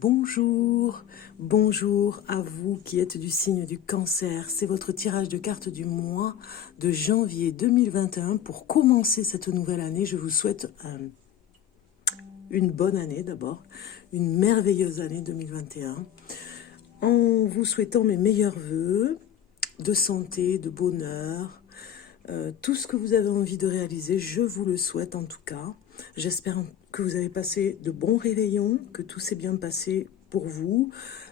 Bonjour, bonjour à vous qui êtes du signe du Cancer. C'est votre tirage de cartes du mois de janvier 2021. Pour commencer cette nouvelle année, je vous souhaite une bonne année d'abord, une merveilleuse année 2021. En vous souhaitant mes meilleurs vœux de santé, de bonheur, tout ce que vous avez envie de réaliser, je vous le souhaite en tout cas. J'espère que vous avez passé de bons réveillons, que tout s'est bien passé pour vous,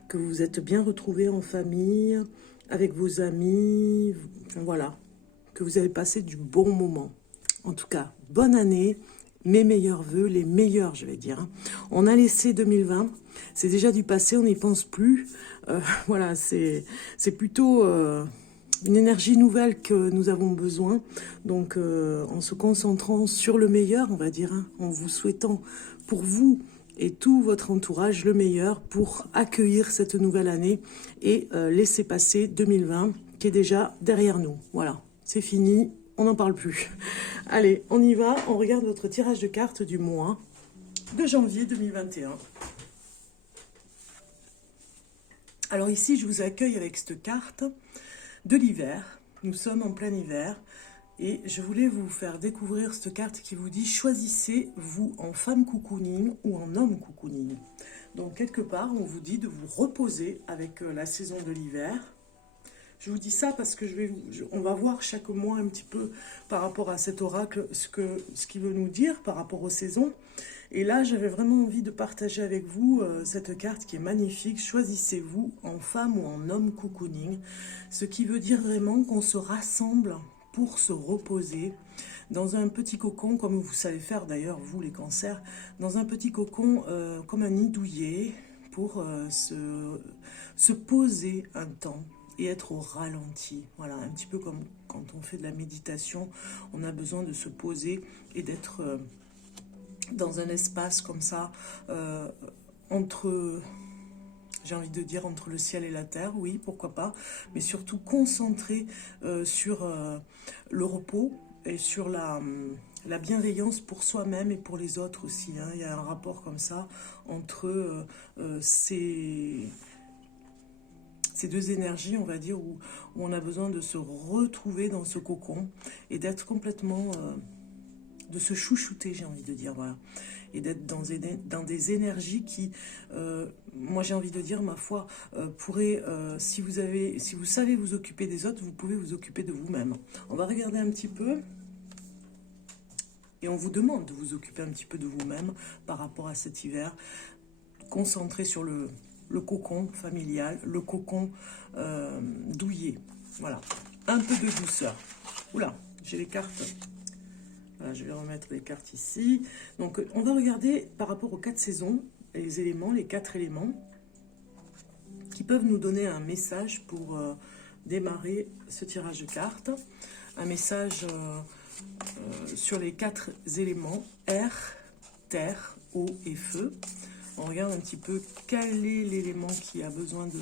que vous vous êtes bien retrouvés en famille, avec vos amis, enfin voilà, que vous avez passé du bon moment. En tout cas, bonne année, mes meilleurs vœux, les meilleurs je vais dire. On a laissé 2020, c'est déjà du passé, on n'y pense plus. Voilà, c'est plutôt... une énergie nouvelle que nous avons besoin, donc en se concentrant sur le meilleur, on va dire, hein, en vous souhaitant pour vous et tout votre entourage le meilleur pour accueillir cette nouvelle année et laisser passer 2020 qui est déjà derrière nous. Voilà, c'est fini, on n'en parle plus. Allez, on y va, on regarde votre tirage de cartes du mois de janvier 2021. Alors ici, je vous accueille avec cette carte de l'hiver. Nous sommes en plein hiver et je voulais vous faire découvrir cette carte qui vous dit choisissez-vous en femme cocooning ou en homme cocooning. Donc quelque part on vous dit de vous reposer avec la saison de l'hiver. Je vous dis ça parce que on va voir chaque mois un petit peu par rapport à cet oracle ce qu'il veut nous dire par rapport aux saisons. Et là, j'avais vraiment envie de partager avec vous cette carte qui est magnifique. Choisissez-vous en femme ou en homme cocooning. Ce qui veut dire vraiment qu'on se rassemble pour se reposer dans un petit cocon, comme vous savez faire d'ailleurs, vous les cancers, dans un petit cocon comme un nid douillet pour se poser un temps et être au ralenti. Voilà, un petit peu comme quand on fait de la méditation, on a besoin de se poser et d'être... dans un espace comme ça, entre, j'ai envie de dire, entre le ciel et la terre, oui, pourquoi pas, mais surtout concentré sur le repos et sur la bienveillance pour soi-même et pour les autres aussi. Hein. Il y a un rapport comme ça entre ces deux énergies, on va dire, où on a besoin de se retrouver dans ce cocon et d'être complètement... de se chouchouter, j'ai envie de dire, voilà, et d'être dans des énergies qui, moi j'ai envie de dire, ma foi, pourraient, si vous savez vous occuper des autres, vous pouvez vous occuper de vous-même. On va regarder un petit peu, et on vous demande de vous occuper un petit peu de vous-même par rapport à cet hiver, concentré sur le cocon familial, le cocon douillet, voilà, un peu de douceur. Oula, j'ai les cartes... Voilà, je vais remettre les cartes ici. Donc, on va regarder par rapport aux 4 saisons, les éléments, les 4 éléments, qui peuvent nous donner un message pour démarrer ce tirage de cartes. Un message sur les 4 éléments, air, terre, eau et feu. On regarde un petit peu quel est l'élément qui a besoin de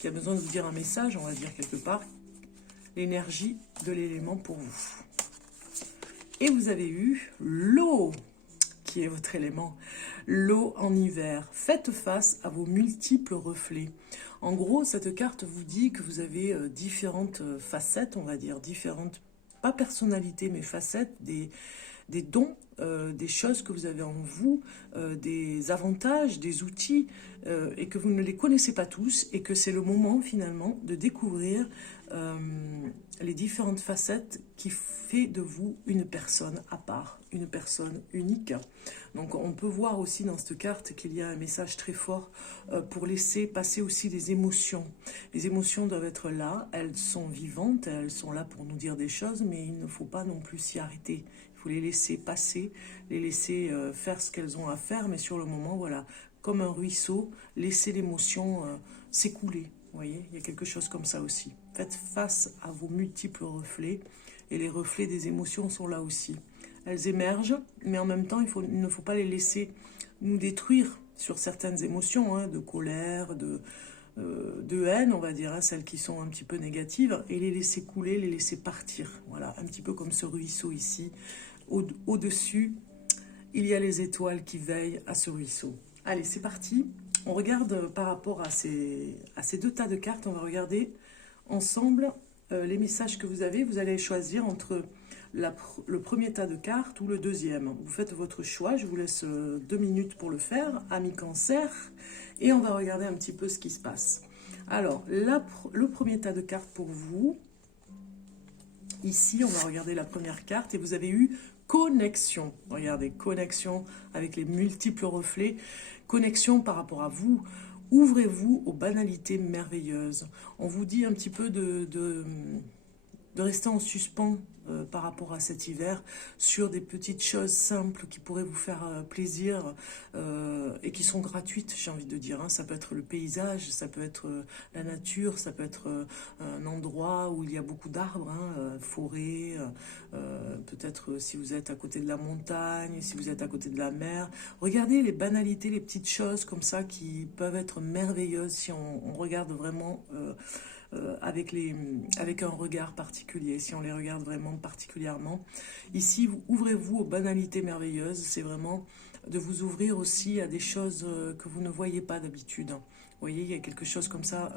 vous dire un message, on va dire quelque part, l'énergie de l'élément pour vous. Et vous avez eu l'eau, qui est votre élément. L'eau en hiver. Faites face à vos multiples reflets. En gros, cette carte vous dit que vous avez différentes facettes, on va dire, différentes, pas personnalités, mais facettes, des dons, des choses que vous avez en vous, des avantages, des outils, et que vous ne les connaissez pas tous, et que c'est le moment finalement de découvrir les différentes facettes qui fait de vous une personne à part, une personne unique. Donc on peut voir aussi dans cette carte qu'il y a un message très fort pour laisser passer aussi les émotions. Les émotions doivent être là, elles sont vivantes, elles sont là pour nous dire des choses, mais il ne faut pas non plus s'y arrêter. Il faut les laisser passer, les laisser faire ce qu'elles ont à faire, mais sur le moment, voilà, comme un ruisseau, laisser l'émotion s'écouler. Vous voyez, il y a quelque chose comme ça aussi. Faites face à vos multiples reflets, et les reflets des émotions sont là aussi. Elles émergent, mais en même temps, il ne faut pas les laisser nous détruire sur certaines émotions, hein, de colère, de haine, on va dire, hein, celles qui sont un petit peu négatives, et les laisser couler, les laisser partir. Voilà, un petit peu comme ce ruisseau ici. Au-dessus, il y a les étoiles qui veillent à ce ruisseau. Allez, c'est parti. On regarde par rapport à ces deux tas de cartes, on va regarder ensemble les messages que vous avez. Vous allez choisir entre le premier tas de cartes ou le deuxième. Vous faites votre choix, je vous laisse 2 minutes pour le faire, ami Cancer, et on va regarder un petit peu ce qui se passe. Alors, le premier tas de cartes pour vous, ici, on va regarder la première carte, et vous avez eu connexion. Regardez, connexion avec les multiples reflets, connexion par rapport à vous. Ouvrez-vous aux banalités merveilleuses. On vous dit un petit peu de rester en suspens par rapport à cet hiver sur des petites choses simples qui pourraient vous faire plaisir et qui sont gratuites, j'ai envie de dire. Hein. Ça peut être le paysage, ça peut être la nature, ça peut être un endroit où il y a beaucoup d'arbres, hein, forêt, peut-être si vous êtes à côté de la montagne, si vous êtes à côté de la mer. Regardez les banalités, les petites choses comme ça qui peuvent être merveilleuses si on regarde vraiment avec un regard particulier, si on les regarde vraiment particulièrement. Ici, ouvrez-vous aux banalités merveilleuses, c'est vraiment de vous ouvrir aussi à des choses que vous ne voyez pas d'habitude. Vous voyez, il y a quelque chose comme ça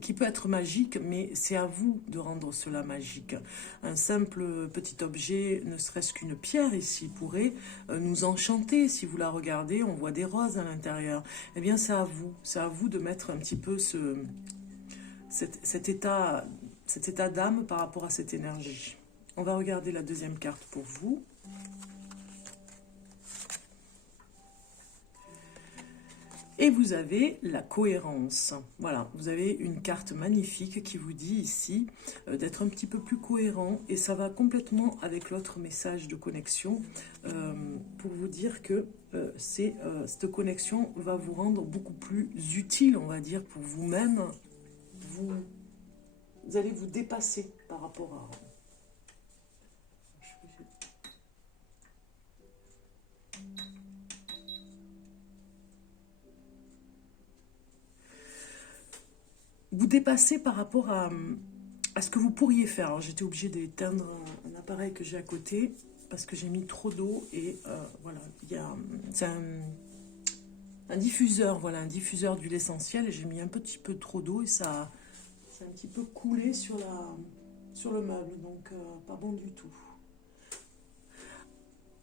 qui peut être magique, mais c'est à vous de rendre cela magique. Un simple petit objet, ne serait-ce qu'une pierre ici, pourrait nous enchanter. Si vous la regardez, on voit des roses à l'intérieur. Eh bien, c'est à vous de mettre un petit peu cet état d'âme par rapport à cette énergie. On va regarder la deuxième carte pour vous. Et vous avez la cohérence. Voilà, vous avez une carte magnifique qui vous dit ici d'être un petit peu plus cohérent. Et ça va complètement avec l'autre message de connexion pour vous dire que cette connexion va vous rendre beaucoup plus utile, on va dire, pour vous-même. Vous allez vous dépasser par rapport à... Vous dépasser par rapport à ce que vous pourriez faire. Alors j'étais obligée d'éteindre un appareil que j'ai à côté parce que j'ai mis trop d'eau et voilà, c'est un diffuseur, voilà, un diffuseur d'huile essentielle et j'ai mis un petit peu trop d'eau et ça a un petit peu coulé sur le meuble, donc pas bon du tout.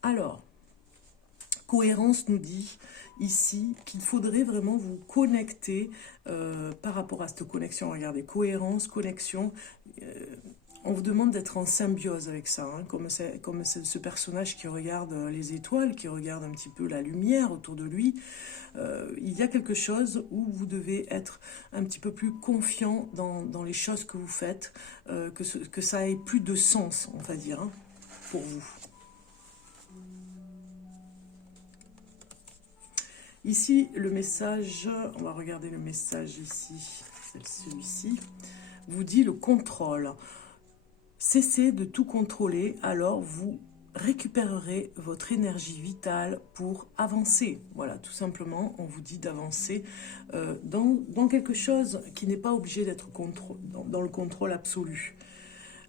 Alors, cohérence nous dit ici qu'il faudrait vraiment vous connecter par rapport à cette connexion. Regardez, cohérence, connexion, on vous demande d'être en symbiose avec ça, hein, comme ce personnage qui regarde les étoiles, qui regarde un petit peu la lumière autour de lui. Il y a quelque chose où vous devez être un petit peu plus confiant dans les choses que vous faites, que ça ait plus de sens, on va dire, hein, pour vous. Ici, le message, on va regarder le message ici, celui-ci, vous dit le contrôle. Cessez de tout contrôler, alors vous récupérerez votre énergie vitale pour avancer. Voilà, tout simplement, on vous dit d'avancer dans quelque chose qui n'est pas obligé d'être dans le contrôle absolu.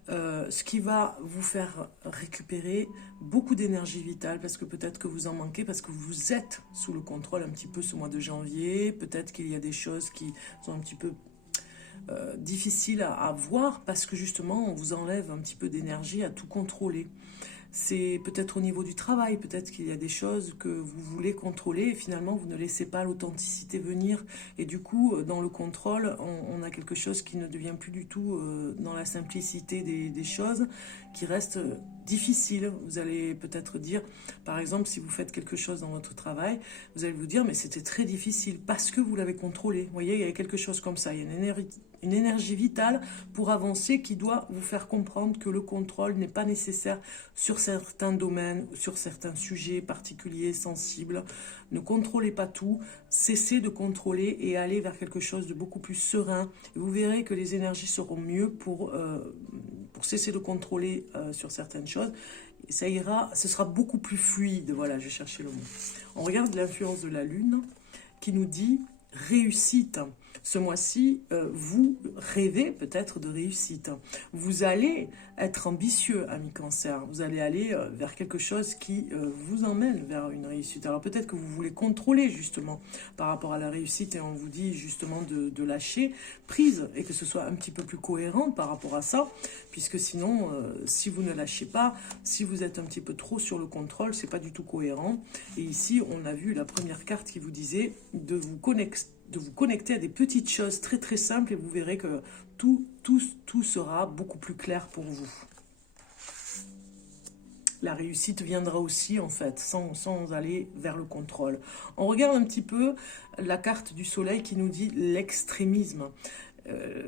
Ce qui va vous faire récupérer beaucoup d'énergie vitale, parce que peut-être que vous en manquez, parce que vous êtes sous le contrôle un petit peu ce mois de janvier, peut-être qu'il y a des choses qui sont un petit peu difficiles à voir, parce que justement on vous enlève un petit peu d'énergie à tout contrôler. C'est peut-être au niveau du travail, peut-être qu'il y a des choses que vous voulez contrôler et finalement vous ne laissez pas l'authenticité venir. Et du coup, dans le contrôle, on a quelque chose qui ne devient plus du tout dans la simplicité des choses, qui reste difficile. Vous allez peut-être dire, par exemple, si vous faites quelque chose dans votre travail, vous allez vous dire, mais c'était très difficile parce que vous l'avez contrôlé. Vous voyez, il y a quelque chose comme ça, il y a une énergie vitale pour avancer qui doit vous faire comprendre que le contrôle n'est pas nécessaire sur certains domaines, sur certains sujets particuliers, sensibles. Ne contrôlez pas tout, cessez de contrôler et allez vers quelque chose de beaucoup plus serein. Et vous verrez que les énergies seront mieux pour cesser de contrôler sur certaines choses. Et ça ira, ce sera beaucoup plus fluide. Voilà, je cherchais le mot. On regarde l'influence de la Lune qui nous dit réussite. Ce mois-ci, vous rêvez peut-être de réussite. Vous allez être ambitieux, ami Cancer. Vous allez aller vers quelque chose qui vous emmène vers une réussite. Alors peut-être que vous voulez contrôler justement par rapport à la réussite et on vous dit justement de lâcher prise et que ce soit un petit peu plus cohérent par rapport à ça, puisque sinon, si vous ne lâchez pas, si vous êtes un petit peu trop sur le contrôle, c'est pas du tout cohérent. Et ici, on a vu la première carte qui vous disait de vous connecter à des petites choses très très simples et vous verrez que tout sera beaucoup plus clair pour vous. La réussite viendra aussi en fait, sans aller vers le contrôle. On regarde un petit peu la carte du soleil qui nous dit l'extrémisme.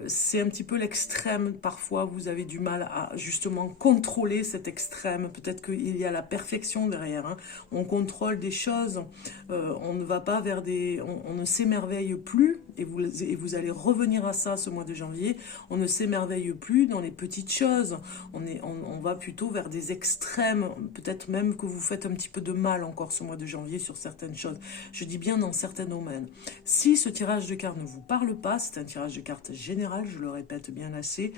C'est un petit peu l'extrême, parfois vous avez du mal à justement contrôler cet extrême, peut-être qu'il y a la perfection derrière, hein. On contrôle des choses, on ne va pas vers des... on ne s'émerveille plus, et vous allez revenir à ça ce mois de janvier, on ne s'émerveille plus dans les petites choses, on va plutôt vers des extrêmes, peut-être même que vous faites un petit peu de mal encore ce mois de janvier sur certaines choses, je dis bien dans certains domaines. Si ce tirage de cartes ne vous parle pas, c'est un tirage de cartes général, je le répète bien assez,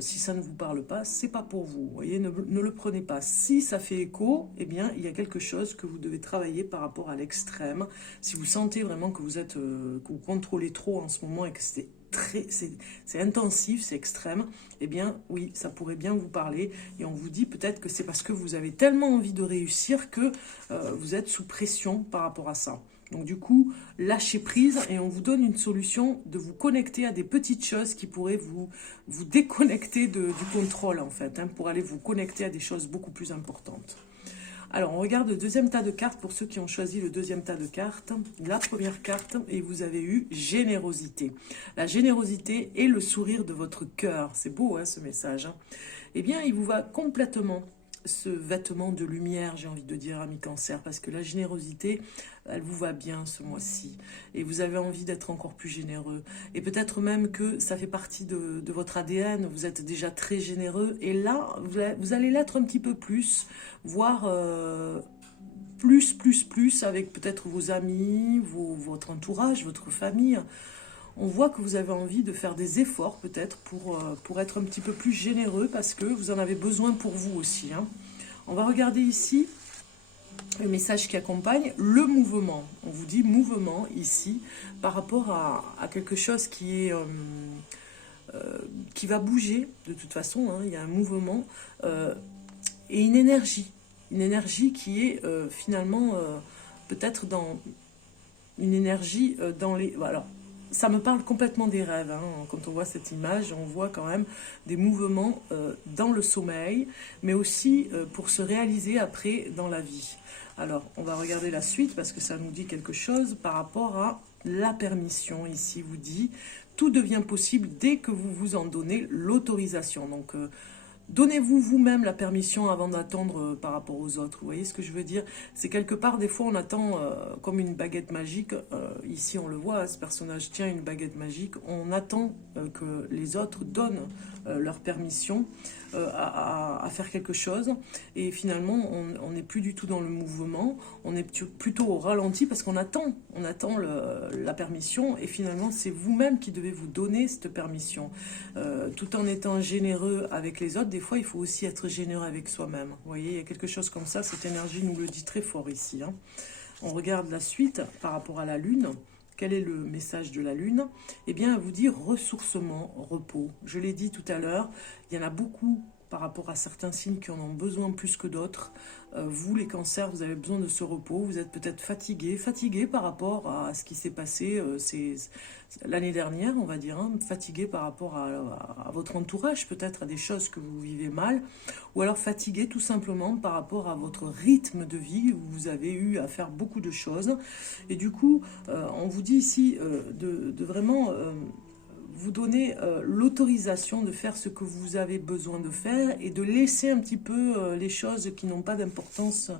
si ça ne vous parle pas, c'est pas pour vous, voyez, ne le prenez pas. Si ça fait écho, eh bien, il y a quelque chose que vous devez travailler par rapport à l'extrême. Si vous sentez vraiment que vous êtes, que vous contrôlez trop en ce moment et que c'est intensif, c'est extrême, eh bien, oui, ça pourrait bien vous parler. Et on vous dit peut-être que c'est parce que vous avez tellement envie de réussir que vous êtes sous pression par rapport à ça. Donc du coup, lâchez prise et on vous donne une solution de vous connecter à des petites choses qui pourraient vous déconnecter du contrôle en fait, hein, pour aller vous connecter à des choses beaucoup plus importantes. Alors on regarde le deuxième tas de cartes pour ceux qui ont choisi le deuxième tas de cartes. La première carte et vous avez eu générosité. La générosité et le sourire de votre cœur. C'est beau hein, ce message. Hein. Eh bien il vous va complètement ce vêtement de lumière, j'ai envie de dire, ami Cancer, parce que la générosité, elle vous va bien ce mois-ci. Et vous avez envie d'être encore plus généreux. Et peut-être même que ça fait partie de votre ADN, vous êtes déjà très généreux. Et là, vous allez l'être un petit peu plus, voire plus, avec peut-être vos amis, votre entourage, votre famille. On voit que vous avez envie de faire des efforts peut-être pour être un petit peu plus généreux parce que vous en avez besoin pour vous aussi. Hein. On va regarder ici le message qui accompagne le mouvement. On vous dit mouvement ici par rapport à quelque chose qui va bouger de toute façon. Hein. Il y a un mouvement et une énergie qui est finalement peut-être dans une énergie dans les... Voilà. Ça me parle complètement des rêves, hein. Quand on voit cette image, on voit quand même des mouvements dans le sommeil, mais aussi pour se réaliser après dans la vie. Alors, on va regarder la suite parce que ça nous dit quelque chose par rapport à la permission. Ici, vous dit, tout devient possible dès que vous vous en donnez l'autorisation. Donc, donnez-vous vous-même la permission avant d'attendre par rapport aux autres. Vous voyez ce que je veux dire? C'est quelque part, des fois, on attend comme une baguette magique. Ici, on le voit, ce personnage tient une baguette magique. On attend que les autres donnent leur permission à faire quelque chose. Et finalement, on n'est plus du tout dans le mouvement. On est plutôt au ralenti parce qu'on attend. On attend la permission. Et finalement, c'est vous-même qui devez vous donner cette permission. Tout en étant généreux avec les autres, des fois, il faut aussi être généreux avec soi-même. Vous voyez, il y a quelque chose comme ça. Cette énergie nous le dit très fort ici. Hein. On regarde la suite par rapport à la Lune. Quel est le message de la Lune? Eh bien, elle vous dit ressourcement, repos. Je l'ai dit tout à l'heure, il y en a beaucoup par rapport à certains signes qui en ont besoin plus que d'autres. Vous, les cancers, vous avez besoin de ce repos. Vous êtes peut-être fatigué par rapport à ce qui s'est passé l'année dernière, on va dire. Hein, fatigué par rapport à votre entourage, peut-être à des choses que vous vivez mal. Ou alors fatigué tout simplement par rapport à votre rythme de vie où vous avez eu à faire beaucoup de choses. Et du coup, on vous dit ici de vraiment... vous donner l'autorisation de faire ce que vous avez besoin de faire et de laisser un petit peu les choses qui n'ont pas d'importance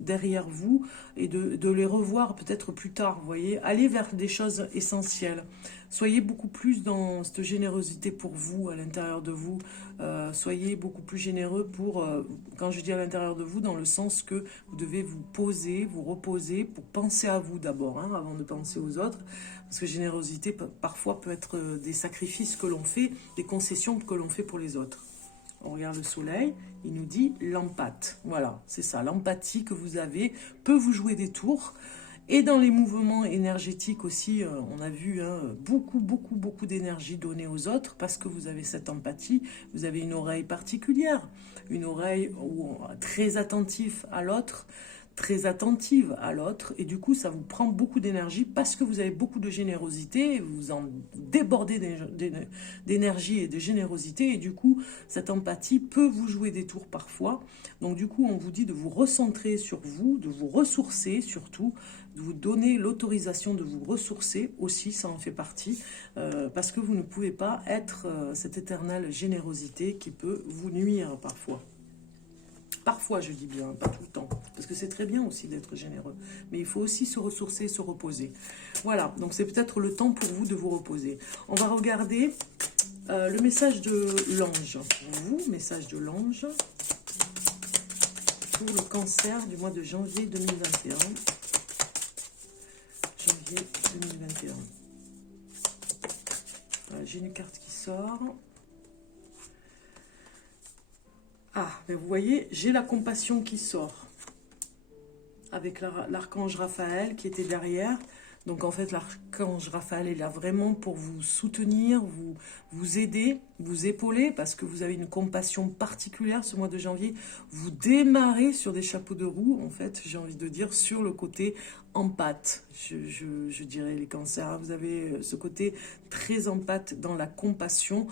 derrière vous et de les revoir peut-être plus tard, vous voyez. Allez vers des choses essentielles. Soyez beaucoup plus dans cette générosité pour vous, à l'intérieur de vous. Soyez beaucoup plus généreux pour, quand je dis à l'intérieur de vous, dans le sens que vous devez vous poser, vous reposer pour penser à vous d'abord, hein, avant de penser aux autres. Parce que générosité, parfois, peut être des sacrifices que l'on fait, des concessions que l'on fait pour les autres. On regarde le soleil, il nous dit l'empathie. Voilà, c'est ça, l'empathie que vous avez peut vous jouer des tours. Et dans les mouvements énergétiques aussi, on a vu hein, beaucoup d'énergie donnée aux autres parce que vous avez cette empathie, vous avez une oreille particulière, une oreille très attentive à l'autre, et du coup ça vous prend beaucoup d'énergie parce que vous avez beaucoup de générosité, vous en débordez d'énergie et de générosité, et du coup cette empathie peut vous jouer des tours parfois. Donc du coup on vous dit de vous recentrer sur vous, de vous ressourcer surtout, de vous donner l'autorisation de vous ressourcer aussi, ça en fait partie, parce que vous ne pouvez pas être cette éternelle générosité qui peut vous nuire parfois. Parfois, je dis bien, pas tout le temps, parce que c'est très bien aussi d'être généreux, mais il faut aussi se ressourcer, se reposer. Voilà, donc c'est peut-être le temps pour vous de vous reposer. On va regarder le message de l'ange. Pour vous, message de l'ange pour le cancer du mois de janvier 2021. Janvier 2021. Voilà, j'ai une carte qui sort. Ah, mais vous voyez, j'ai la compassion qui sort. Avec l'archange Raphaël qui était derrière. Donc en fait, l'archange Raphaël est là vraiment pour vous soutenir, vous aider, vous épauler, parce que vous avez une compassion particulière ce mois de janvier. Vous démarrez sur des chapeaux de roue, en fait, j'ai envie de dire, sur le côté empathe. Je dirais les cancers, vous avez ce côté très empathe dans la compassion.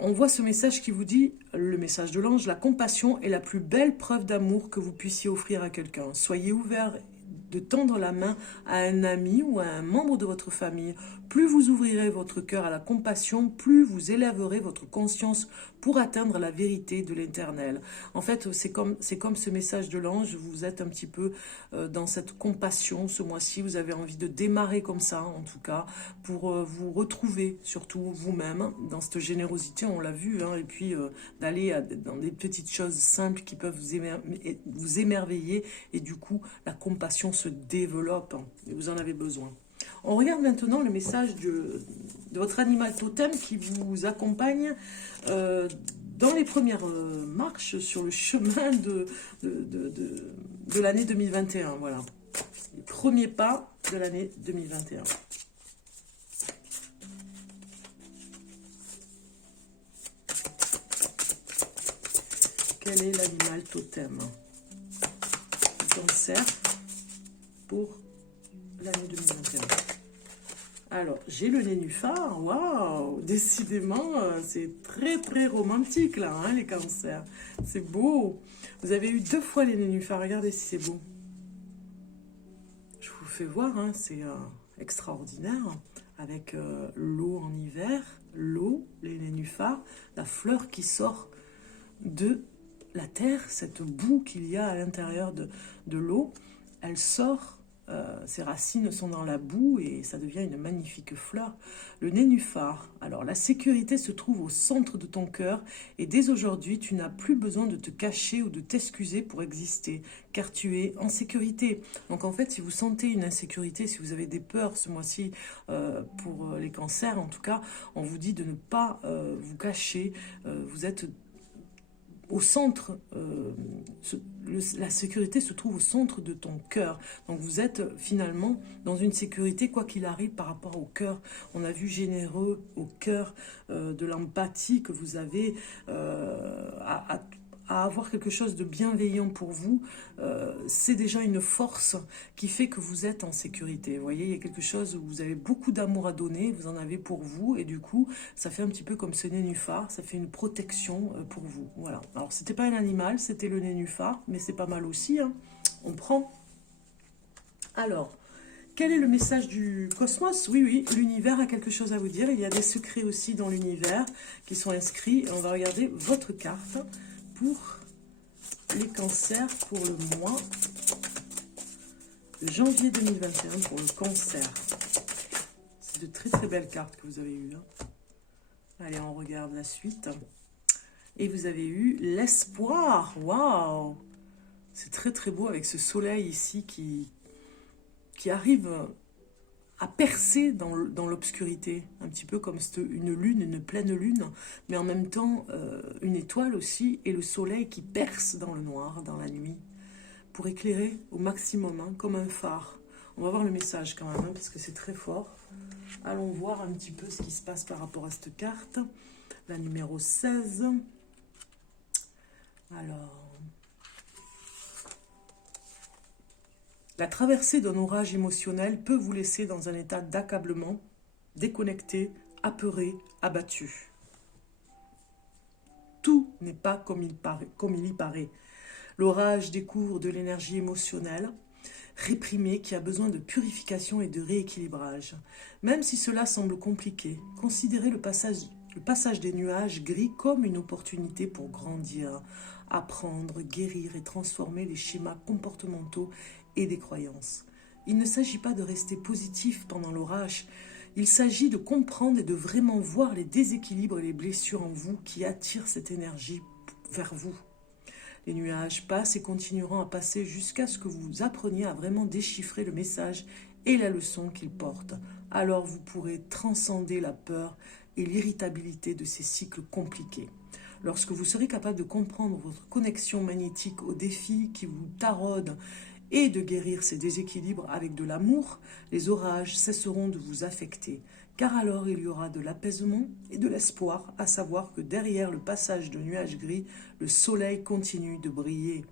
On voit ce message qui vous dit, le message de l'ange, la compassion est la plus belle preuve d'amour que vous puissiez offrir à quelqu'un. Soyez ouvert de tendre la main à un ami ou à un membre de votre famille. Plus vous ouvrirez votre cœur à la compassion, plus vous élèverez votre conscience pour atteindre la vérité de l'éternel. En fait, c'est comme ce message de l'ange, vous êtes un petit peu dans cette compassion ce mois-ci, vous avez envie de démarrer comme ça, en tout cas, pour vous retrouver, surtout vous-même, dans cette générosité, on l'a vu, hein, et puis d'aller dans des petites choses simples qui peuvent vous émerveiller, et du coup, la compassion se développe, hein, et vous en avez besoin. On regarde maintenant le message de votre animal totem qui vous accompagne dans les premières marches sur le chemin de l'année 2021. Voilà, les premiers pas de l'année 2021. Quel est l'animal totem? Cancer pour l'année 2021. Alors, j'ai le nénuphar. Waouh! Décidément, c'est très romantique là, hein, les cancers. C'est beau. Vous avez eu 2 fois les nénuphars. Regardez si c'est beau. Je vous fais voir, hein, c'est extraordinaire. Avec l'eau en hiver, l'eau, les nénuphars, la fleur qui sort de la terre, cette boue qu'il y a à l'intérieur de l'eau, elle sort. Ses racines sont dans la boue et ça devient une magnifique fleur. Le nénuphar. Alors, la sécurité se trouve au centre de ton cœur et dès aujourd'hui, tu n'as plus besoin de te cacher ou de t'excuser pour exister, car tu es en sécurité. Donc, en fait, si vous sentez une insécurité, si vous avez des peurs ce mois-ci pour les cancers, en tout cas, on vous dit de ne pas vous cacher. Vous êtes au centre, la sécurité se trouve au centre de ton cœur. Donc vous êtes finalement dans une sécurité quoi qu'il arrive par rapport au cœur. On a vu généreux au cœur, de l'empathie que vous avez à avoir quelque chose de bienveillant pour vous, c'est déjà une force qui fait que vous êtes en sécurité. Vous voyez, il y a quelque chose où vous avez beaucoup d'amour à donner, vous en avez pour vous, et du coup, ça fait un petit peu comme ce nénuphar, ça fait une protection pour vous. Voilà. Alors, c'était pas un animal, c'était le nénuphar, mais c'est pas mal aussi, hein. On prend. Alors, Quel est le message du cosmos? Oui, oui, l'univers a quelque chose à vous dire. Il y a des secrets aussi dans l'univers qui sont inscrits. On va regarder votre carte pour les cancers pour le mois de janvier 2021 pour le cancer. C'est de très très belles cartes que vous avez eues. Allez, on regarde la suite. Et vous avez eu l'espoir. Waouh! C'est très très beau avec ce soleil ici qui arrive à percer dans l'obscurité. Un petit peu comme une lune, une pleine lune, mais en même temps une étoile aussi, et le soleil qui perce dans le noir, dans la nuit, pour éclairer au maximum, hein, comme un phare. On va voir le message quand même, hein, parce que c'est très fort. Allons voir un petit peu ce qui se passe par rapport à cette carte. La numéro 16. Alors... La traversée d'un orage émotionnel peut vous laisser dans un état d'accablement, déconnecté, apeuré, abattu. Tout n'est pas comme il y paraît. L'orage découvre de l'énergie émotionnelle réprimée qui a besoin de purification et de rééquilibrage. Même si cela semble compliqué, considérez le passage des nuages gris comme une opportunité pour grandir, apprendre, guérir et transformer les schémas comportementaux et des croyances. Il ne s'agit pas de rester positif pendant l'orage, il s'agit de comprendre et de vraiment voir les déséquilibres et les blessures en vous qui attirent cette énergie vers vous. Les nuages passent et continueront à passer jusqu'à ce que vous appreniez à vraiment déchiffrer le message et la leçon qu'ils portent. Alors vous pourrez transcender la peur et l'irritabilité de ces cycles compliqués. Lorsque vous serez capable de comprendre votre connexion magnétique aux défis qui vous taraudent et de guérir ces déséquilibres avec de l'amour, les orages cesseront de vous affecter, car alors il y aura de l'apaisement et de l'espoir, à savoir que derrière le passage de nuages gris, le soleil continue de briller.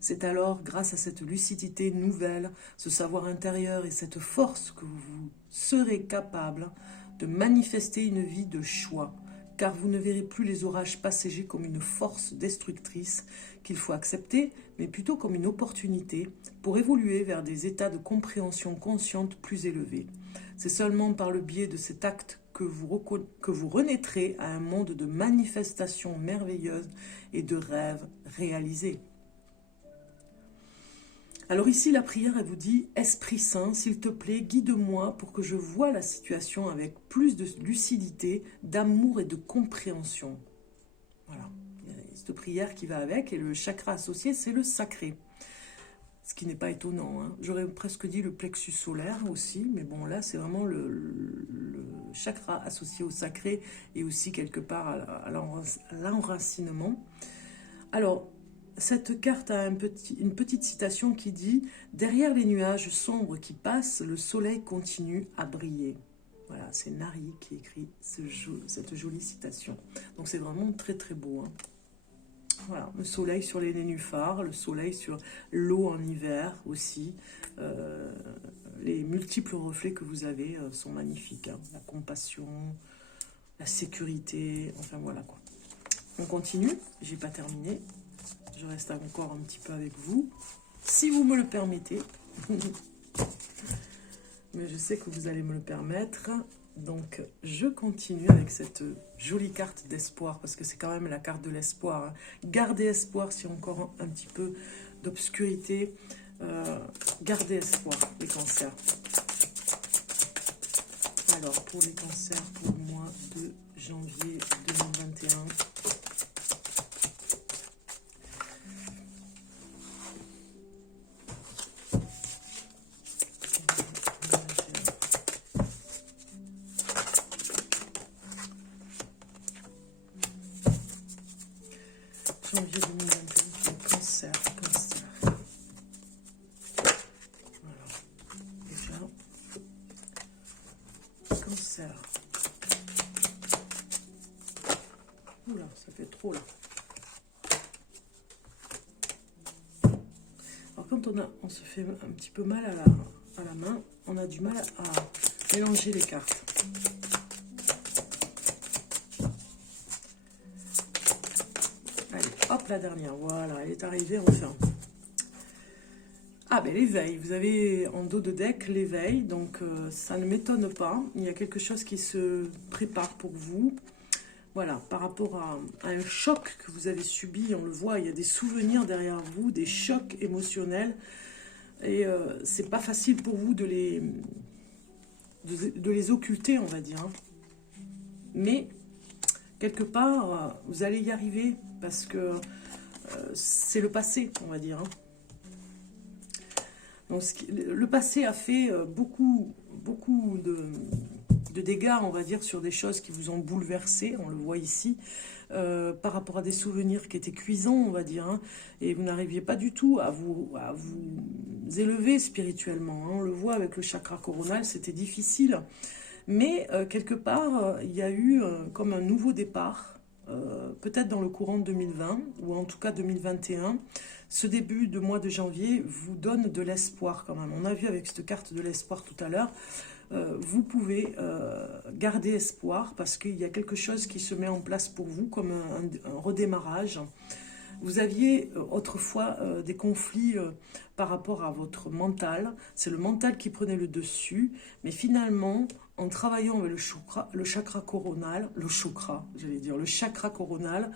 C'est alors, grâce à cette lucidité nouvelle, ce savoir intérieur et cette force que vous serez capable de manifester une vie de choix, car vous ne verrez plus les orages passagers comme une force destructrice qu'il faut accepter, mais plutôt comme une opportunité pour évoluer vers des états de compréhension consciente plus élevés. C'est seulement par le biais de cet acte que vous renaîtrez à un monde de manifestations merveilleuses et de rêves réalisés. Alors ici, la prière, elle vous dit « Esprit Saint, s'il te plaît, guide-moi pour que je voie la situation avec plus de lucidité, d'amour et de compréhension. » Voilà, il y a cette prière qui va avec, et le chakra associé, c'est le sacré. Ce qui n'est pas étonnant, hein. J'aurais presque dit le plexus solaire aussi, mais bon, là, c'est vraiment le chakra associé au sacré et aussi quelque part à l'enracinement. Alors, cette carte a une petite citation qui dit « Derrière les nuages sombres qui passent, le soleil continue à briller ». Voilà, c'est Nari qui écrit cette jolie citation. Donc c'est vraiment très très beau. Hein. Voilà, le soleil sur les nénuphars, le soleil sur l'eau en hiver aussi. Les multiples reflets que vous avez sont magnifiques. Hein. La compassion, la sécurité, enfin voilà quoi. On continue, j'ai pas terminé. Je reste encore un petit peu avec vous, si vous me le permettez. Mais je sais que vous allez me le permettre. Donc, je continue avec cette jolie carte d'espoir, parce que c'est quand même la carte de l'espoir. Hein. Gardez espoir si encore un petit peu d'obscurité. Gardez espoir, les cancers. Alors, pour les cancers, pour le mois de janvier 2021... janvier 2021, cancer. Voilà. Déjà, cancer. Oula, ça fait trop là. Alors quand on se fait un petit peu mal à la main, on a du mal à mélanger les cartes. Allez, hop, la dernière, voilà, elle est arrivée enfin. Ah ben l'éveil, vous avez en dos de deck l'éveil, donc ça ne m'étonne pas. Il y a quelque chose qui se prépare pour vous. Voilà, par rapport à un choc que vous avez subi, on le voit, il y a des souvenirs derrière vous, des chocs émotionnels. Et c'est pas facile pour vous de les occulter, on va dire. Hein. Mais, quelque part, vous allez y arriver, parce que c'est le passé, on va dire. Hein. Donc, le passé a fait beaucoup de dégâts, on va dire, sur des choses qui vous ont bouleversé, on le voit ici, par rapport à des souvenirs qui étaient cuisants, on va dire, hein, et vous n'arriviez pas du tout à vous élever spirituellement. Hein, on le voit avec le chakra coronal, c'était difficile, mais quelque part, il y a eu comme un nouveau départ, peut-être dans le courant de 2020, ou en tout cas 2021. Ce début de mois de janvier vous donne de l'espoir quand même. On a vu avec cette carte de l'espoir tout à l'heure. Vous pouvez garder espoir parce qu'il y a quelque chose qui se met en place pour vous comme un redémarrage. Vous aviez autrefois des conflits par rapport à votre mental. C'est le mental qui prenait le dessus. Mais finalement, en travaillant avec le chakra coronal, le chakra coronal,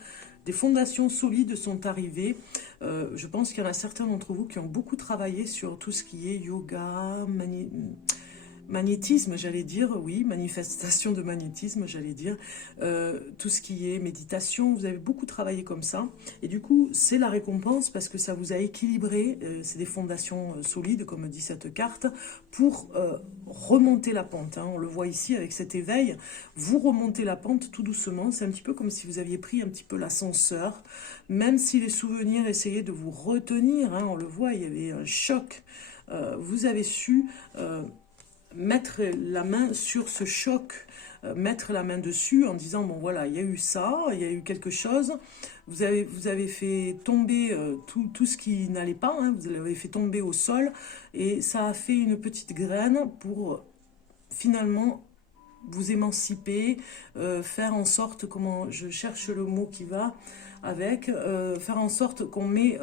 des fondations solides sont arrivées. Je pense qu'il y en a certains d'entre vous qui ont beaucoup travaillé sur tout ce qui est yoga, magnétisme, j'allais dire, oui, manifestation de magnétisme, j'allais dire, tout ce qui est méditation, vous avez beaucoup travaillé comme ça, et du coup, c'est la récompense parce que ça vous a équilibré, c'est des fondations solides, comme dit cette carte, pour remonter la pente, hein. On le voit ici avec cet éveil, vous remontez la pente tout doucement, c'est un petit peu comme si vous aviez pris un petit peu l'ascenseur, même si les souvenirs essayaient de vous retenir, hein, on le voit, il y avait un choc, vous avez su... mettre la main sur ce choc, mettre la main dessus en disant, bon voilà, il y a eu ça, il y a eu quelque chose, vous avez fait tomber tout ce qui n'allait pas, hein, vous l'avez fait tomber au sol, et ça a fait une petite graine pour finalement vous émanciper, faire en sorte, comment je cherche le mot qui va avec, faire en sorte qu'on met...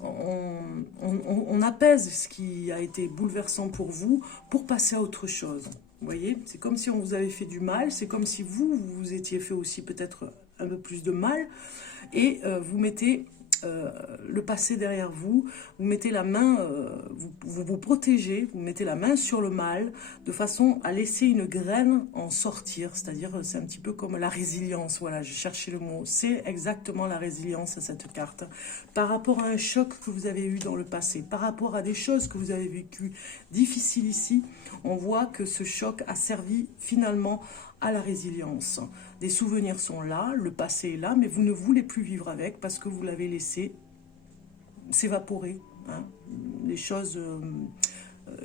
on apaise ce qui a été bouleversant pour vous pour passer à autre chose. Vous voyez, c'est comme si on vous avait fait du mal, c'est comme si vous étiez fait aussi peut-être un peu plus de mal, et vous mettez le passé derrière vous, vous mettez la main, vous protégez, vous mettez la main sur le mal, de façon à laisser une graine en sortir, c'est-à-dire c'est un petit peu comme la résilience, voilà, je cherchais le mot, c'est exactement la résilience à cette carte, par rapport à un choc que vous avez eu dans le passé, par rapport à des choses que vous avez vécues difficiles ici, on voit que ce choc a servi finalement à la résilience. Des souvenirs sont là, le passé est là, mais vous ne voulez plus vivre avec parce que vous l'avez laissé s'évaporer. Hein. Les choses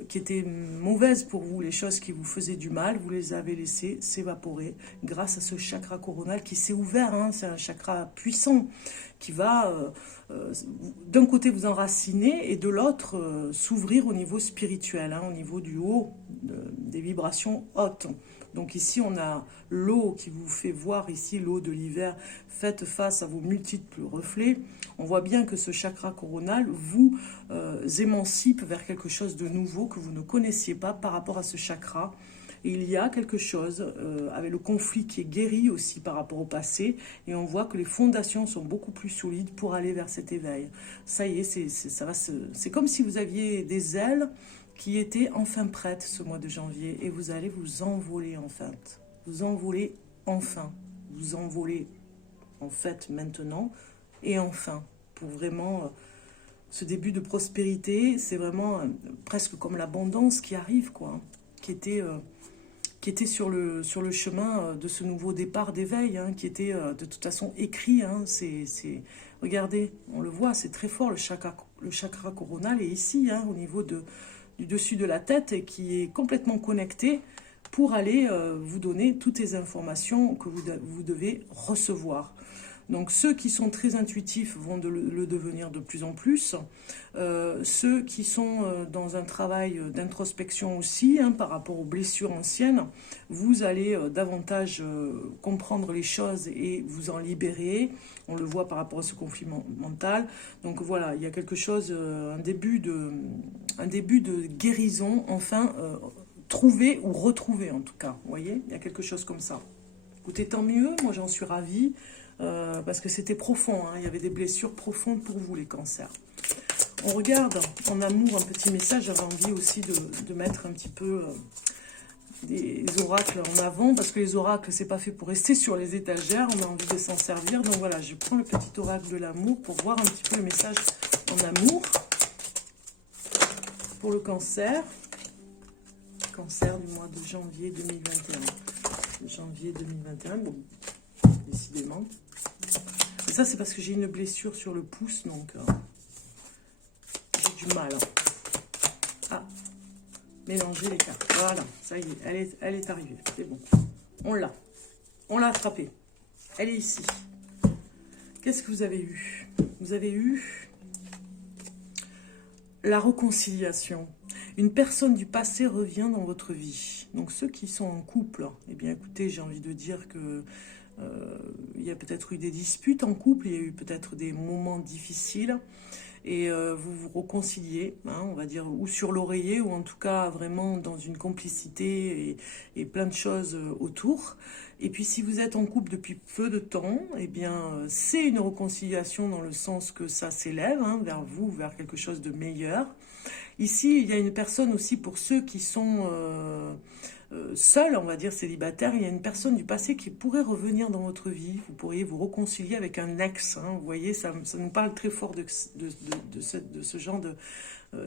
qui étaient mauvaises pour vous, les choses qui vous faisaient du mal, vous les avez laissées s'évaporer grâce à ce chakra coronal qui s'est ouvert. Hein. C'est un chakra puissant qui va d'un côté vous enraciner et de l'autre s'ouvrir au niveau spirituel, hein, au niveau du haut, des vibrations hautes. Donc ici, on a l'eau qui vous fait voir ici, l'eau de l'hiver, faites face à vos multiples reflets. On voit bien que ce chakra coronal vous émancipe vers quelque chose de nouveau que vous ne connaissiez pas par rapport à ce chakra. Et il y a quelque chose avec le conflit qui est guéri aussi par rapport au passé. Et on voit que les fondations sont beaucoup plus solides pour aller vers cet éveil. Ça y est, c'est comme si vous aviez des ailes qui était enfin prête ce mois de janvier, et vous allez vous envoler enfin, vous envoler enfin, vous envoler en fait maintenant, et enfin, pour vraiment ce début de prospérité, c'est vraiment presque comme l'abondance qui arrive, quoi, qui était sur le chemin de ce nouveau départ d'éveil, hein, qui était de toute façon écrit, hein, regardez, on le voit, c'est très fort, le chakra coronal est ici, hein, au niveau du dessus de la tête, et qui est complètement connecté pour aller vous donner toutes les informations que vous devez recevoir. Donc ceux qui sont très intuitifs vont le devenir de plus en plus. Ceux qui sont dans un travail d'introspection aussi, hein, par rapport aux blessures anciennes, vous allez davantage comprendre les choses et vous en libérer. On le voit par rapport à ce conflit mental. Donc voilà, il y a quelque chose, un début de guérison, enfin, trouver ou retrouver en tout cas. Vous voyez, il y a quelque chose comme ça. Écoutez, tant mieux, moi j'en suis ravie. Parce que c'était profond, hein. Il y avait des blessures profondes pour vous, les cancers. On regarde en amour un petit message. J'avais envie aussi de mettre un petit peu des oracles en avant, parce que les oracles, c'est pas fait pour rester sur les étagères, on a envie de s'en servir. Donc voilà, je prends le petit oracle de l'amour pour voir un petit peu le message en amour pour le cancer. Cancer du mois de janvier 2021. Janvier 2021, bon, décidément. Et ça, c'est parce que j'ai une blessure sur le pouce, donc j'ai du mal. Ah, mélanger les cartes. Voilà, ça y est, elle est arrivée. C'est bon. On l'a. On l'a attrapée. Elle est ici. Qu'est-ce que vous avez eu? Vous avez eu la réconciliation. Une personne du passé revient dans votre vie. Donc ceux qui sont en couple, eh bien écoutez, j'ai envie de dire que il y a peut-être eu des disputes en couple, il y a eu peut-être des moments difficiles, et vous vous réconciliez, hein, on va dire, ou sur l'oreiller, ou en tout cas vraiment dans une complicité et plein de choses autour. Et puis si vous êtes en couple depuis peu de temps, eh bien c'est une réconciliation dans le sens que ça s'élève, hein, vers vous, vers quelque chose de meilleur. Ici, il y a une personne aussi pour ceux qui sont seuls, on va dire célibataires. Il y a une personne du passé qui pourrait revenir dans votre vie. Vous pourriez vous réconcilier avec un ex. Hein, vous voyez, ça nous parle très fort de ce genre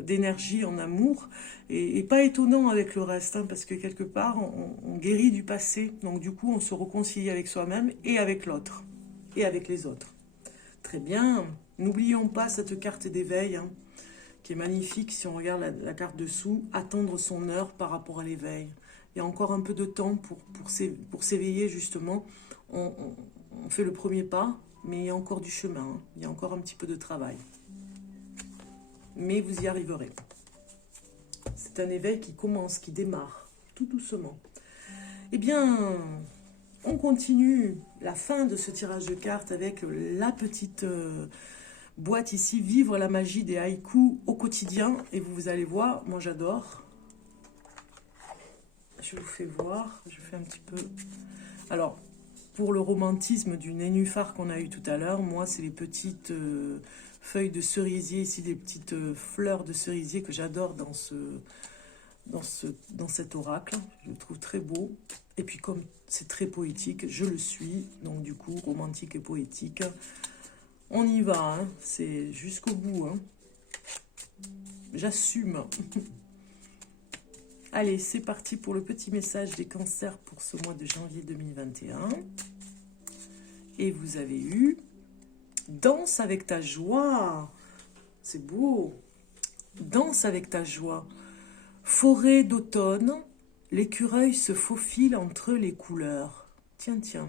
d'énergie en amour. Et pas étonnant avec le reste, hein, parce que quelque part, on guérit du passé. Donc du coup, on se réconcilie avec soi-même et avec l'autre. Et avec les autres. Très bien. N'oublions pas cette carte d'éveil, hein, qui est magnifique. Si on regarde la carte dessous, attendre son heure par rapport à l'éveil. Il y a encore un peu de temps pour s'éveiller, justement. On fait le premier pas, mais il y a encore du chemin. Hein. Il y a encore un petit peu de travail. Mais vous y arriverez. C'est un éveil qui commence, qui démarre, tout doucement. Eh bien, on continue la fin de ce tirage de cartes avec la petite boîte ici, vivre la magie des haïkus au quotidien. Et vous allez voir, moi j'adore. Je vous fais voir, je fais un petit peu... Alors, pour le romantisme du nénuphar qu'on a eu tout à l'heure, moi, c'est les petites feuilles de cerisier, ici, des petites fleurs de cerisier que j'adore dans cet oracle. Je le trouve très beau. Et puis, comme c'est très poétique, je le suis. Donc, du coup, romantique et poétique. On y va, hein. C'est jusqu'au bout. Hein. J'assume. Allez, c'est parti pour le petit message des cancers pour ce mois de janvier 2021. Et vous avez eu danse avec ta joie. C'est beau. Danse avec ta joie. Forêt d'automne, l'écureuil se faufile entre les couleurs. Tiens, tiens.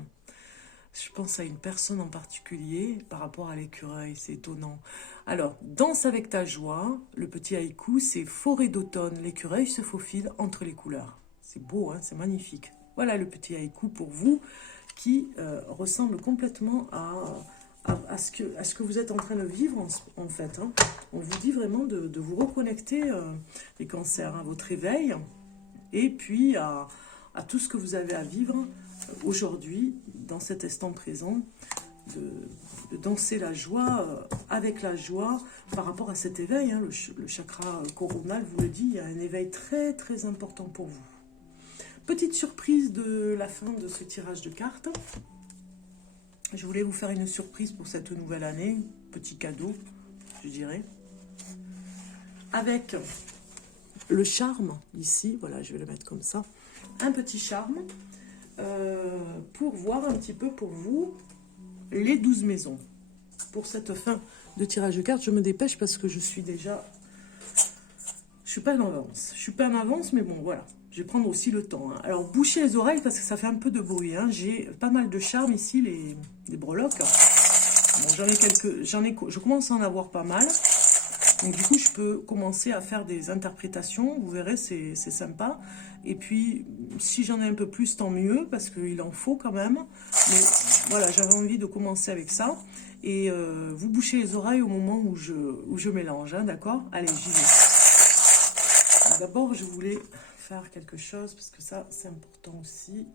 Je pense à une personne en particulier par rapport à l'écureuil, c'est étonnant. Alors, danse avec ta joie, le petit haïku, c'est forêt d'automne, l'écureuil se faufile entre les couleurs. C'est beau, hein, c'est magnifique. Voilà le petit haïku pour vous qui ressemble complètement à ce que vous êtes en train de vivre en fait. Hein. On vous dit vraiment de vous reconnecter, les cancers, à votre éveil et puis à tout ce que vous avez à vivre aujourd'hui, dans cet instant présent, de danser la joie, avec la joie, par rapport à cet éveil. Hein, le chakra coronal vous le dit, il y a un éveil très très important pour vous. Petite surprise de la fin de ce tirage de cartes. Je voulais vous faire une surprise pour cette nouvelle année, petit cadeau, je dirais. Avec le charme, ici, voilà, je vais le mettre comme ça, un petit charme. Pour voir un petit peu pour vous les 12 maisons. Pour cette fin de tirage de cartes, je me dépêche parce que je suis déjà... Je suis pas en avance. Je suis pas en avance, mais bon, voilà. Je vais prendre aussi le temps. Hein. Alors, bouchez les oreilles parce que ça fait un peu de bruit. Hein. J'ai pas mal de charme ici, les breloques. Bon, je commence à en avoir pas mal. Donc du coup, je peux commencer à faire des interprétations. Vous verrez, c'est sympa. Et puis, si j'en ai un peu plus, tant mieux, parce qu'il en faut quand même. Mais voilà, j'avais envie de commencer avec ça. Et vous bouchez les oreilles au moment où je mélange, hein, d'accord? Allez, j'y vais. D'abord, je voulais faire quelque chose, parce que ça, c'est important aussi.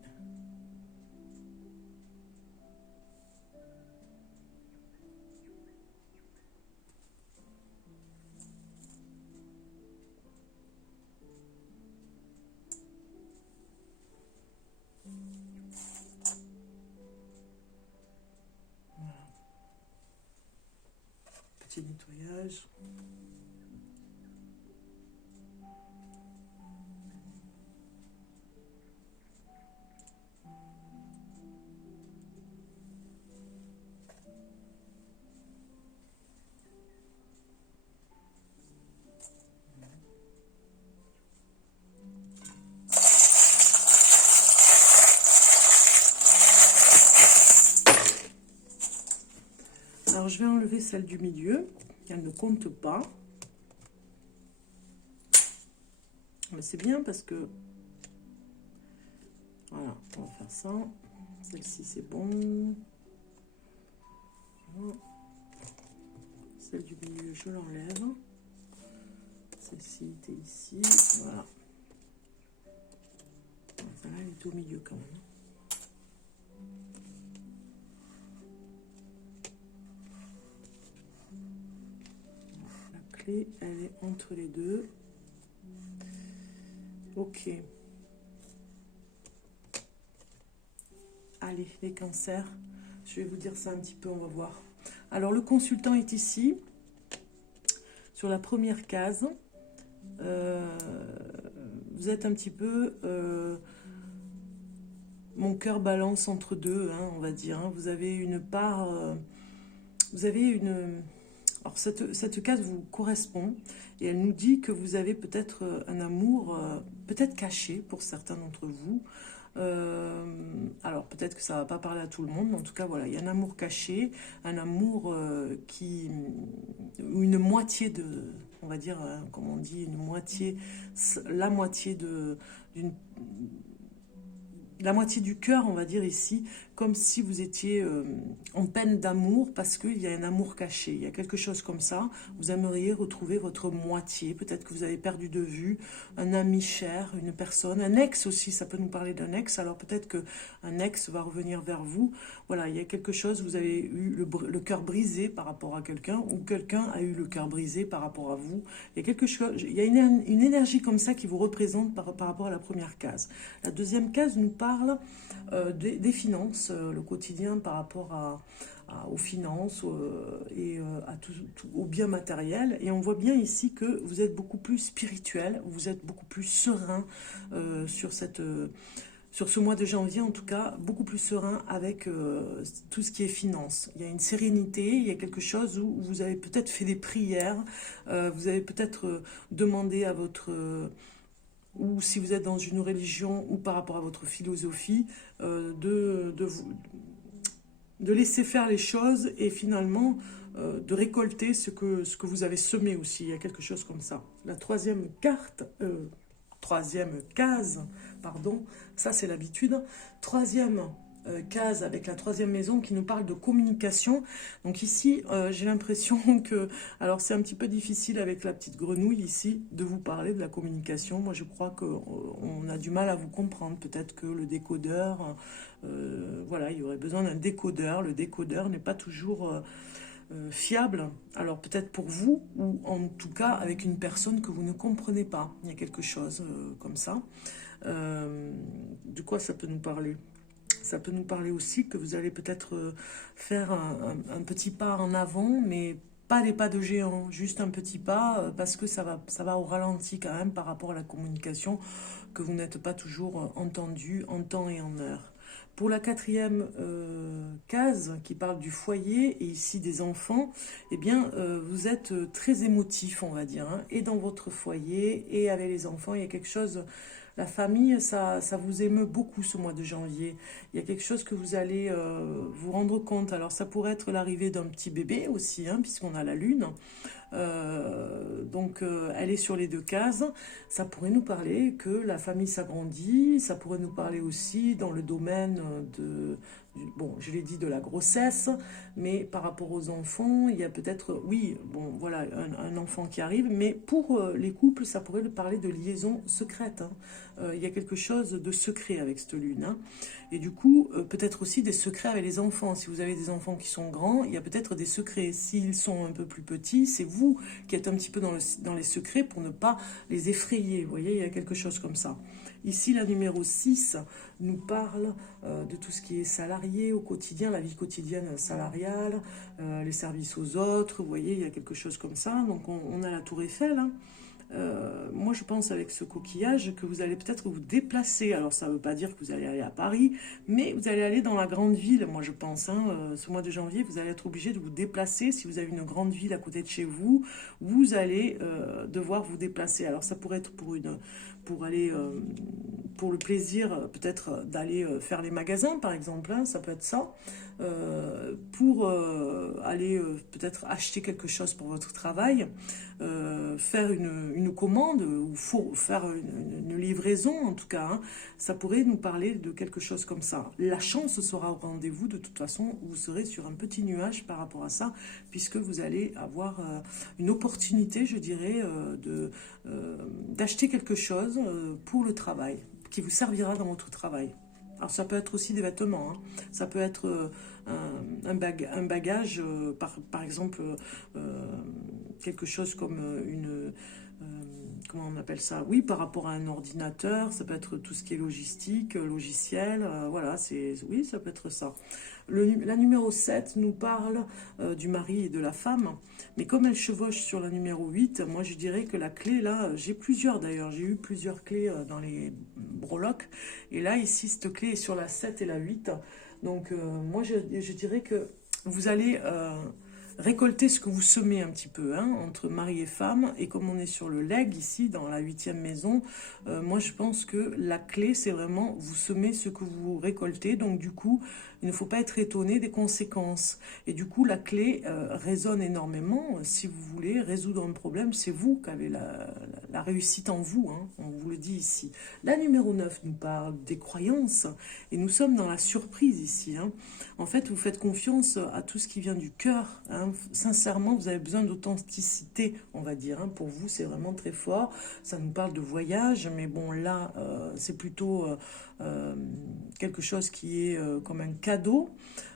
Petit nettoyage. Alors, je vais enlever celle du milieu. Elle ne compte pas. Mais c'est bien parce que... Voilà, on va faire ça. Celle-ci, c'est bon. Voilà. Celle du milieu, je l'enlève. Celle-ci était ici. Voilà. Celle-là, elle est au milieu quand même. Elle est entre les deux. Ok. Allez, les cancers. Je vais vous dire ça un petit peu, on va voir. Alors, le consultant est ici, sur la première case. Vous êtes un petit peu... mon cœur balance entre deux, hein, on va dire. Hein. Vous avez une part... vous avez une... Alors, cette case vous correspond et elle nous dit que vous avez peut-être un amour, peut-être caché pour certains d'entre vous. Alors, peut-être que ça ne va pas parler à tout le monde, mais en tout cas, voilà, il y a un amour caché, un amour ou une moitié de, on va dire, hein, comme on dit, la moitié la moitié du cœur, on va dire ici, comme si vous étiez en peine d'amour, parce qu'il y a un amour caché, il y a quelque chose comme ça. Vous aimeriez retrouver votre moitié, peut-être que vous avez perdu de vue un ami cher, une personne, un ex aussi, ça peut nous parler d'un ex, alors peut-être qu'un ex va revenir vers vous. Voilà, il y a quelque chose, vous avez eu le cœur brisé par rapport à quelqu'un, ou quelqu'un a eu le cœur brisé par rapport à vous. Il y a quelque chose, il y a une énergie comme ça qui vous représente par rapport à la première case. La deuxième case nous parle des finances, le quotidien par rapport aux finances et à au bien matériel. Et on voit bien ici que vous êtes beaucoup plus spirituel, vous êtes beaucoup plus serein sur ce mois de janvier, en tout cas, beaucoup plus serein avec tout ce qui est finance. Il y a une sérénité, il y a quelque chose où vous avez peut-être fait des prières, vous avez peut-être demandé à votre... ou si vous êtes dans une religion ou par rapport à votre philosophie, de laisser faire les choses et finalement de récolter ce que vous avez semé aussi. Il y a quelque chose comme ça. La troisième case, pardon, ça c'est l'habitude. Troisième case avec la troisième maison qui nous parle de communication. Donc ici, j'ai l'impression que... Alors c'est un petit peu difficile avec la petite grenouille ici de vous parler de la communication. Moi je crois qu'on a du mal à vous comprendre. Peut-être que le décodeur... voilà, il y aurait besoin d'un décodeur. Le décodeur n'est pas toujours... fiable, alors peut-être pour vous, ou en tout cas avec une personne que vous ne comprenez pas. Il y a quelque chose comme ça. De quoi ça peut nous parler ? Ça peut nous parler aussi que vous allez peut-être faire un petit pas en avant, mais pas des pas de géant, juste un petit pas, parce que ça va au ralenti quand même par rapport à la communication, que vous n'êtes pas toujours entendu en temps et en heure. Pour la quatrième case qui parle du foyer et ici des enfants, eh bien, vous êtes très émotif, on va dire, hein, et dans votre foyer et avec les enfants, il y a quelque chose La famille, ça vous émeut beaucoup ce mois de janvier. Il y a quelque chose que vous allez vous rendre compte. Alors ça pourrait être l'arrivée d'un petit bébé aussi, hein, puisqu'on a la lune. Donc elle est sur les deux cases. Ça pourrait nous parler que la famille s'agrandit. Ça pourrait nous parler aussi dans le domaine bon, je l'ai dit, de la grossesse, mais par rapport aux enfants, il y a peut-être, oui, bon, voilà, un enfant qui arrive, mais pour les couples, ça pourrait parler de liaison secrète, hein. Il y a quelque chose de secret avec cette lune, hein. Et du coup, peut-être aussi des secrets avec les enfants. Si vous avez des enfants qui sont grands, il y a peut-être des secrets. S'ils sont un peu plus petits, c'est vous qui êtes un petit peu dans les secrets pour ne pas les effrayer. Vous voyez, il y a quelque chose comme ça. Ici, la numéro 6 nous parle de tout ce qui est salarié au quotidien, la vie quotidienne salariale, les services aux autres. Vous voyez, il y a quelque chose comme ça. Donc, on a la tour Eiffel, hein. Moi, je pense avec ce coquillage que vous allez peut-être vous déplacer. Alors, ça ne veut pas dire que vous allez aller à Paris, mais vous allez aller dans la grande ville, moi, je pense, hein. Ce mois de janvier, vous allez être obligé de vous déplacer. Si vous avez une grande ville à côté de chez vous, vous allez devoir vous déplacer. Alors, ça pourrait être pour aller, pour le plaisir, peut-être d'aller faire les magasins, par exemple, hein, ça peut être ça. Pour aller peut-être acheter quelque chose pour votre travail, faire une commande ou faire une livraison en tout cas, hein, ça pourrait nous parler de quelque chose comme ça. La chance sera au rendez-vous, de toute façon, vous serez sur un petit nuage par rapport à ça, puisque vous allez avoir une opportunité, je dirais, d'acheter quelque chose pour le travail, qui vous servira dans votre travail. Alors ça peut être aussi des vêtements, hein. Ça peut être un bagage, par exemple, quelque chose comme comment on appelle ça? Oui, par rapport à un ordinateur, ça peut être tout ce qui est logistique, logiciel, voilà, oui, ça peut être ça. La numéro 7 nous parle du mari et de la femme, mais comme elle chevauche sur la numéro 8, moi je dirais que la clé, là, j'ai plusieurs d'ailleurs, j'ai eu plusieurs clés dans les breloques, et là, ici, cette clé est sur la 7 et la 8, donc moi je dirais que vous allez récolter ce que vous semez un petit peu, hein, entre mari et femme. Et comme on est sur le legs ici, dans la 8e maison, moi je pense que la clé, c'est vraiment vous semez ce que vous récoltez. Donc du coup, il ne faut pas être étonné des conséquences. Et du coup, la clé résonne énormément. Si vous voulez résoudre un problème, c'est vous qui avez la réussite en vous, hein, on vous le dit ici. La numéro 9 nous parle des croyances. Et nous sommes dans la surprise ici, hein. En fait, vous faites confiance à tout ce qui vient du cœur, hein. Sincèrement, vous avez besoin d'authenticité, on va dire, hein. Pour vous, c'est vraiment très fort. Ça nous parle de voyage, mais bon, là, c'est plutôt quelque chose qui est comme un cadeau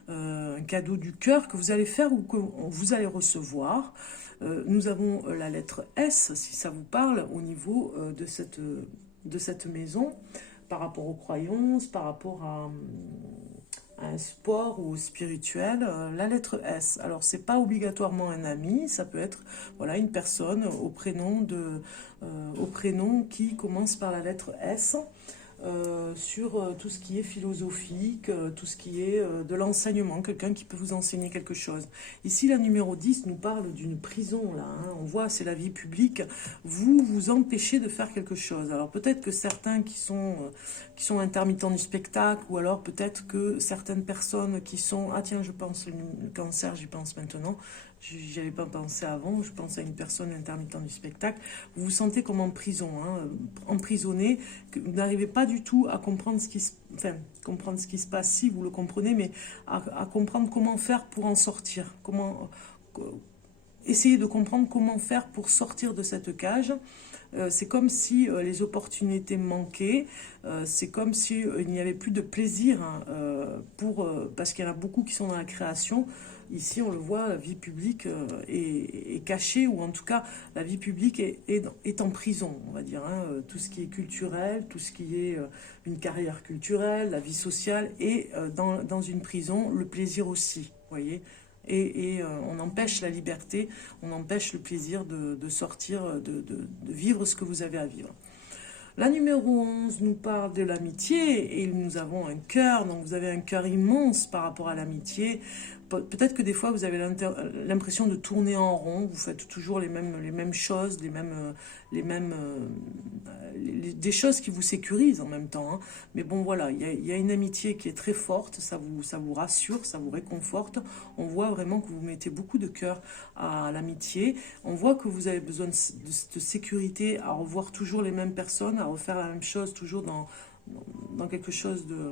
du cœur que vous allez faire ou que vous allez recevoir. Nous avons la lettre S, si ça vous parle, au niveau de cette maison, par rapport aux croyances, par rapport à un sport ou spirituel, la lettre S. Alors, c'est pas obligatoirement un ami, ça peut être voilà, une personne au prénom qui commence par la lettre S. Sur tout ce qui est philosophique, tout ce qui est de l'enseignement, quelqu'un qui peut vous enseigner quelque chose. Ici, la numéro 10 nous parle d'une prison, là, hein. On voit, c'est la vie publique, vous empêchez de faire quelque chose. Alors peut-être que certains qui sont intermittents du spectacle, ou alors peut-être que certaines personnes qui sont, ah tiens, je pense le cancer, j'y pense maintenant, j'y avais pas pensé avant, je pense à une personne intermittente du spectacle, vous vous sentez comme en prison, hein, emprisonné, que vous n'arrivez pas du tout à comprendre comprendre ce qui se passe, si vous le comprenez, mais à comprendre comment faire pour en sortir, essayer de comprendre comment faire pour sortir de cette cage. C'est comme si les opportunités manquaient, c'est comme si il n'y avait plus de plaisir, hein, parce qu'il y en a beaucoup qui sont dans la création. Ici, on le voit, la vie publique est cachée, ou en tout cas, la vie publique est en prison, on va dire, hein. Tout ce qui est culturel, tout ce qui est une carrière culturelle, la vie sociale, et dans une prison, le plaisir aussi, vous voyez. Et on empêche la liberté, on empêche le plaisir de sortir, de vivre ce que vous avez à vivre. La numéro 11 nous parle de l'amitié, et nous avons un cœur, donc vous avez un cœur immense par rapport à l'amitié. Peut-être que des fois, vous avez l'impression de tourner en rond, vous faites toujours les mêmes choses, des choses qui vous sécurisent en même temps, hein. Mais bon, voilà, il y a une amitié qui est très forte, ça vous rassure, ça vous réconforte. On voit vraiment que vous mettez beaucoup de cœur à l'amitié. On voit que vous avez besoin de sécurité, à revoir toujours les mêmes personnes, à refaire la même chose, toujours dans quelque chose de...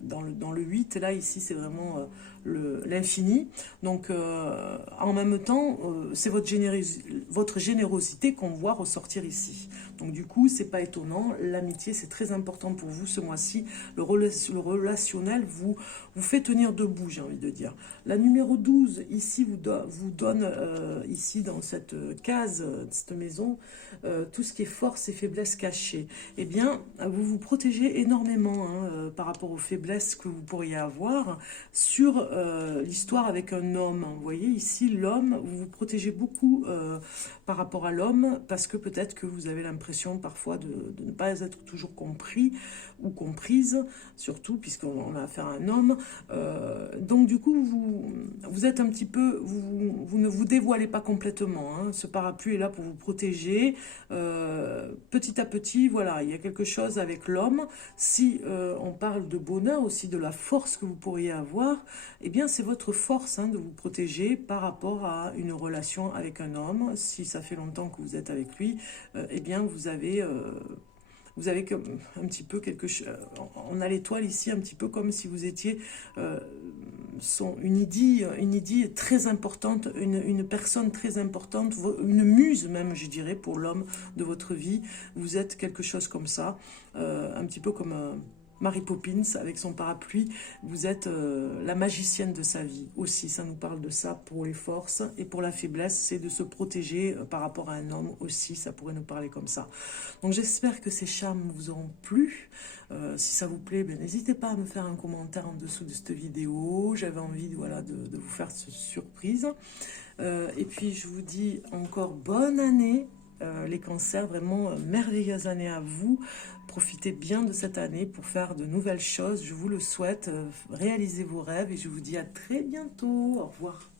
Dans le 8, là, ici, c'est vraiment l'infini. Donc, en même temps, c'est votre générosité qu'on voit ressortir ici. Donc, du coup, c'est pas étonnant. L'amitié, c'est très important pour vous ce mois-ci. Le relationnel vous fait tenir debout, j'ai envie de dire. La numéro 12, ici, vous donne, ici, dans cette case, cette maison, tout ce qui est force et faiblesse cachée. Eh bien, vous vous protégez énormément, hein, par rapport aux faiblesses que vous pourriez avoir sur l'histoire avec un homme. Vous voyez ici, l'homme, vous vous protégez beaucoup par rapport à l'homme, parce que peut-être que vous avez l'impression parfois de ne pas être toujours compris ou comprise, surtout puisqu'on a affaire à un homme. Donc du coup, vous êtes un petit peu, vous ne vous dévoilez pas complètement, hein. Ce parapluie est là pour vous protéger. Petit à petit, voilà, il y a quelque chose avec l'homme. Si on parle de bonheur aussi, de la force que vous pourriez avoir, eh bien c'est votre force, hein, de vous protéger par rapport à une relation avec un homme. Si ça fait longtemps que vous êtes avec lui, eh bien vous avez un petit peu quelque chose, on a l'étoile ici, un petit peu comme si vous étiez une idylle très importante, une personne très importante, une muse même, je dirais, pour l'homme de votre vie. Vous êtes quelque chose comme ça, un petit peu comme... Mary Poppins avec son parapluie, vous êtes la magicienne de sa vie aussi, ça nous parle de ça pour les forces, et pour la faiblesse, c'est de se protéger par rapport à un homme aussi, ça pourrait nous parler comme ça. Donc j'espère que ces charmes vous auront plu. Si ça vous plaît, n'hésitez pas à me faire un commentaire en dessous de cette vidéo, j'avais envie voilà, de vous faire cette surprise. Et puis je vous dis encore bonne année. Les cancers, vraiment merveilleuse année à vous. Profitez bien de cette année pour faire de nouvelles choses. Je vous le souhaite. Réalisez vos rêves et je vous dis à très bientôt. Au revoir.